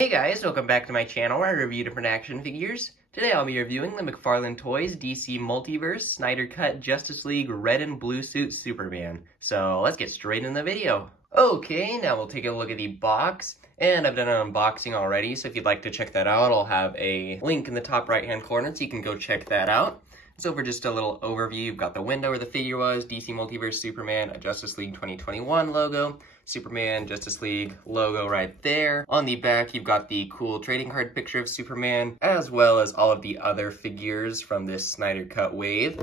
Hey guys, welcome back to my channel where I review different action figures. Today I'll be reviewing the McFarlane Toys DC Multiverse Snyder Cut Justice League Red and Blue Suit Superman. So let's get straight in the video. Okay, now we'll take a look at the box. And I've done an unboxing already, so if you'd like to check that out, I'll have a link in the top right hand corner so you can go check that out. So for just a little overview, you've got the window where the figure was, DC Multiverse Superman, a Justice League 2021 logo, Superman, Justice League logo right there. On the back, you've got the cool trading card picture of Superman, as well as all of the other figures from this Snyder Cut wave.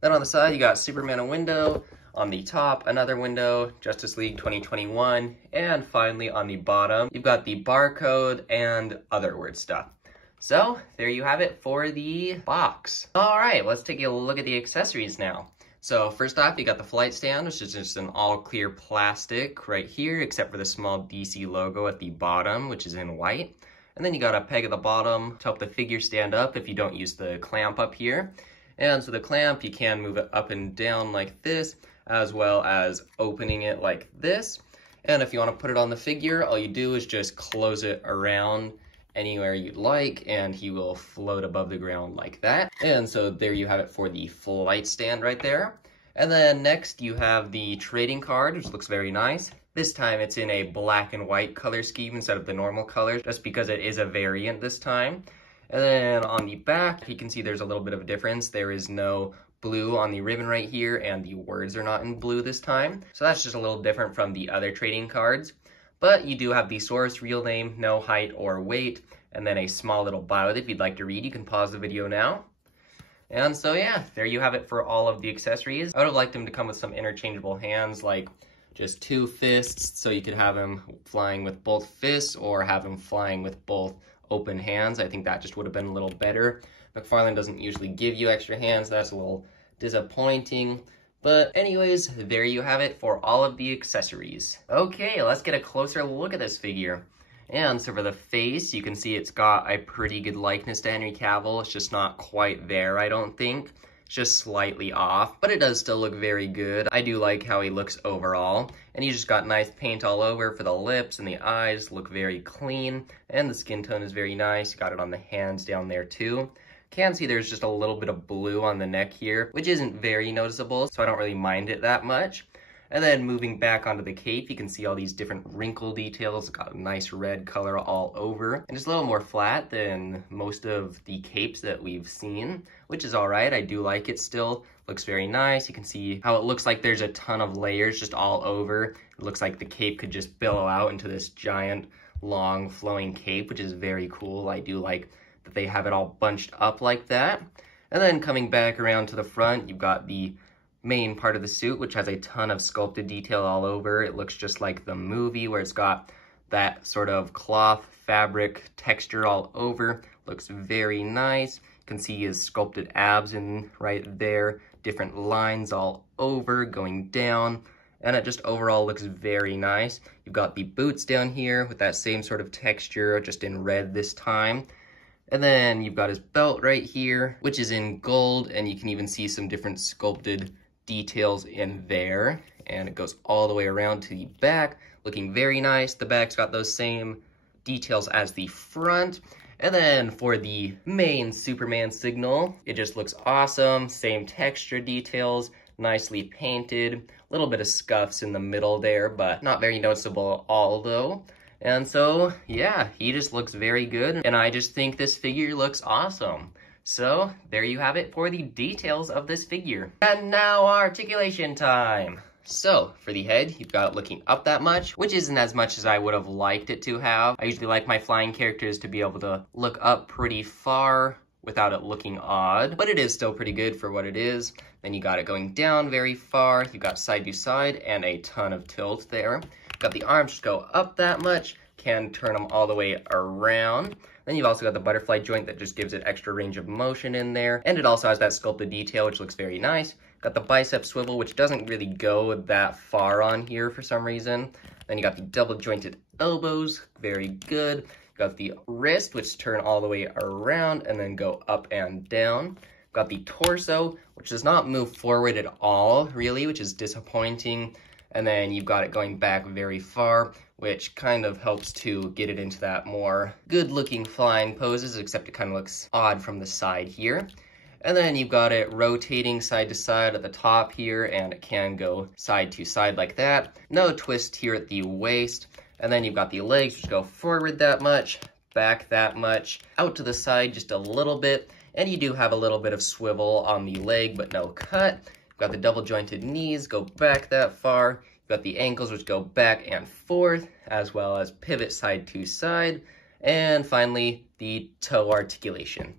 Then on the side, you got Superman a window. On the top, another window, Justice League 2021. And finally, on the bottom, you've got the barcode and other word stuff. So, there you have it for the box. Alright, let's take a look at the accessories now. So, first off, you got the flight stand, which is just an all-clear plastic right here, except for the small DC logo at the bottom, which is in white. And then you got a peg at the bottom to help the figure stand up if you don't use the clamp up here. And so the clamp, you can move it up and down like this, as well as opening it like this. And if you want to put it on the figure, all you do is just close it around anywhere you'd like, and he will float above the ground like that. And so there you have it for the flight stand right there. And then next you have the trading card, which looks very nice. This time it's in a black and white color scheme instead of the normal colors, just because it is a variant this time. And then on the back, you can see there's a little bit of a difference. There is no blue on the ribbon right here, and the words are not in blue this time. So that's just a little different from the other trading cards. But you do have the source, real name, no height or weight, and then a small little bio that if you'd like to read, you can pause the video now. And so yeah, there you have it for all of the accessories. I would have liked them to come with some interchangeable hands, like just two fists, so you could have him flying with both fists or have him flying with both open hands. I think that just would have been a little better. McFarlane doesn't usually give you extra hands, so that's a little disappointing. But anyways, there you have it for all of the accessories. Okay, let's get a closer look at this figure. And so for the face, you can see it's got a pretty good likeness to Henry Cavill. It's just not quite there, I don't think. It's just slightly off, but it does still look very good. I do like how he looks overall. And he's just got nice paint all over for the lips, and the eyes look very clean. And the skin tone is very nice. You got it on the hands down there too. Can see there's just a little bit of blue on the neck here, which isn't very noticeable, so I don't really mind it that much. And then moving back onto the cape, you can see all these different wrinkle details. It's got a nice red color all over. And it's a little more flat than most of the capes that we've seen, which is all right. I do like it still. Looks very nice. You can see how it looks like there's a ton of layers just all over. It looks like the cape could just billow out into this giant, long, flowing cape, which is very cool. I do like that they have it all bunched up like that. And then coming back around to the front, you've got the main part of the suit, which has a ton of sculpted detail all over. It looks just like the movie where it's got that sort of cloth fabric texture all over. Looks very nice. You can see his sculpted abs in right there, different lines all over going down, and it just overall looks very nice. You've got the boots down here with that same sort of texture, just in red this time. And then you've got his belt right here, which is in gold, and you can even see some different sculpted details in there. And it goes all the way around to the back, looking very nice. The back's got those same details as the front. And then for the main Superman signal, it just looks awesome. Same texture details, nicely painted. A little bit of scuffs in the middle there, but not very noticeable at all though. And so, yeah, he just looks very good, and I just think this figure looks awesome. So, there you have it for the details of this figure. And now, articulation time! So, for the head, you've got it looking up that much, which isn't as much as I would have liked it to have. I usually like my flying characters to be able to look up pretty far without it looking odd, but it is still pretty good for what it is. Then you got it going down very far, you've got side to side, and a ton of tilt there. Got the arms just go up that much, can turn them all the way around. Then you've also got the butterfly joint that just gives it extra range of motion in there. And it also has that sculpted detail, which looks very nice. Got the bicep swivel, which doesn't really go that far on here for some reason. Then you got the double jointed elbows, very good. Got the wrist, which turn all the way around and then go up and down. Got the torso, which does not move forward at all, really, which is disappointing. and then you've got it going back very far, which kind of helps to get it into that more good-looking flying poses, except it kind of looks odd from the side here. And then you've got it rotating side to side at the top here, and it can go side to side like that. No twist here at the waist. And then you've got the legs, which go forward that much, back that much, out to the side just a little bit. And you do have a little bit of swivel on the leg, but no cut. You've got the double jointed knees, go back that far. You've got the ankles, which go back and forth, as well as pivot side to side. And finally, the toe articulation.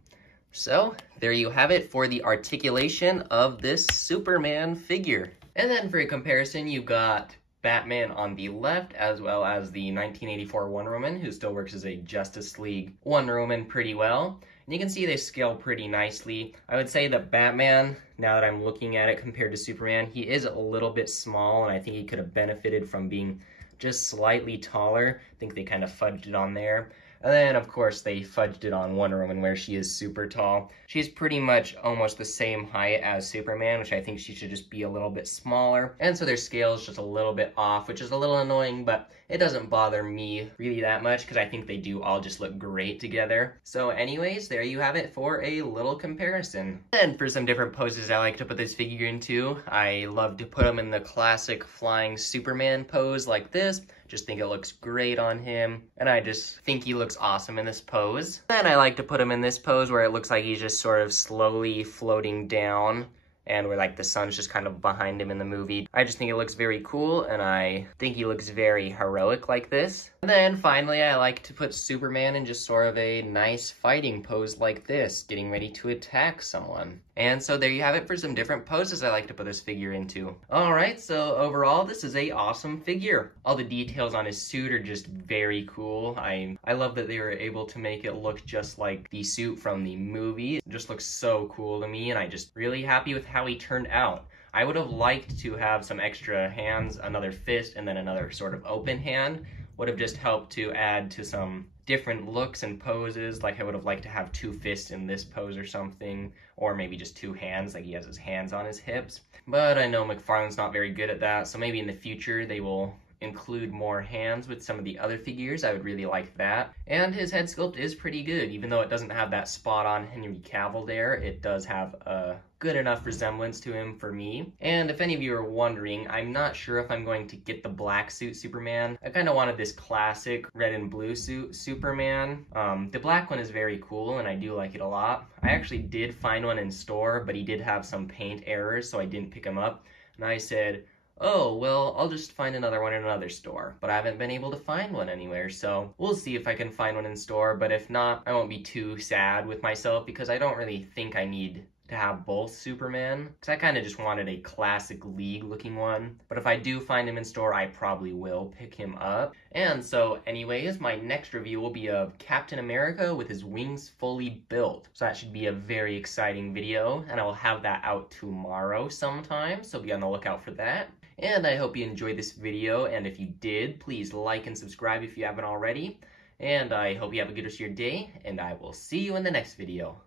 So, there you have it for the articulation of this Superman figure. And then for a comparison, you've got Batman on the left, as well as the 1984 Wonder Woman, who still works as a Justice League Wonder Woman pretty well. And you can see they scale pretty nicely. I would say that Batman, now that I'm looking at it compared to Superman, he is a little bit small, and I think he could have benefited from being just slightly taller. I think they kind of fudged it on there. And then, of course, they fudged it on Wonder Woman, where she is super tall. She's pretty much almost the same height as Superman, which I think she should just be a little bit smaller. And so their scale is just a little bit off, which is a little annoying, but it doesn't bother me really that much, because I think they do all just look great together. So anyways, there you have it for a little comparison. And for some different poses I like to put this figure into, I love to put him in the classic flying Superman pose like this. Just think it looks great on him, and I just think he looks awesome in this pose. Then I like to put him in this pose where it looks like he's just sort of slowly floating down, and where like the sun's just kind of behind him in the movie. I just think it looks very cool, and I think he looks very heroic like this. And then finally, I like to put Superman in just sort of a nice fighting pose like this, getting ready to attack someone. And so there you have it for some different poses I like to put this figure into. Alright, so overall, this is a awesome figure. All the details on his suit are just very cool. I love that they were able to make it look just like the suit from the movie. It just looks so cool to me, and I'm just really happy with how he turned out. I would have liked to have some extra hands, another fist, and then another sort of open hand. Would have just helped to add to some different looks and poses. Like I would have liked to have 2 fists in this pose or something, or maybe just 2 hands, like he has his hands on his hips. But I know McFarlane's not very good at that, so maybe in the future they will include more hands with some of the other figures. I would really like that. And his head sculpt is pretty good, even though it doesn't have that spot on Henry Cavill there. It does have a good enough resemblance to him for me. And if any of you are wondering, I'm not sure if I'm going to get the black suit Superman. I kind of wanted this classic red and blue suit Superman. The black one is very cool, and I do like it a lot. I actually did find one in store, but he did have some paint errors, so I didn't pick him up. And I said, oh, well, I'll just find another one in another store. But I haven't been able to find one anywhere, so we'll see if I can find one in store. But if not, I won't be too sad with myself, because I don't really think I need to have both Superman, because I kind of just wanted a classic League looking one. But if I do find him in store, I probably will pick him up. And so anyways, my next review will be of Captain America with his wings fully built. So that should be a very exciting video, and I will have that out tomorrow sometime, so be on the lookout for that. And I hope you enjoyed this video, and if you did, please like and subscribe if you haven't already. And I hope you have a good rest of your day, and I will see you in the next video.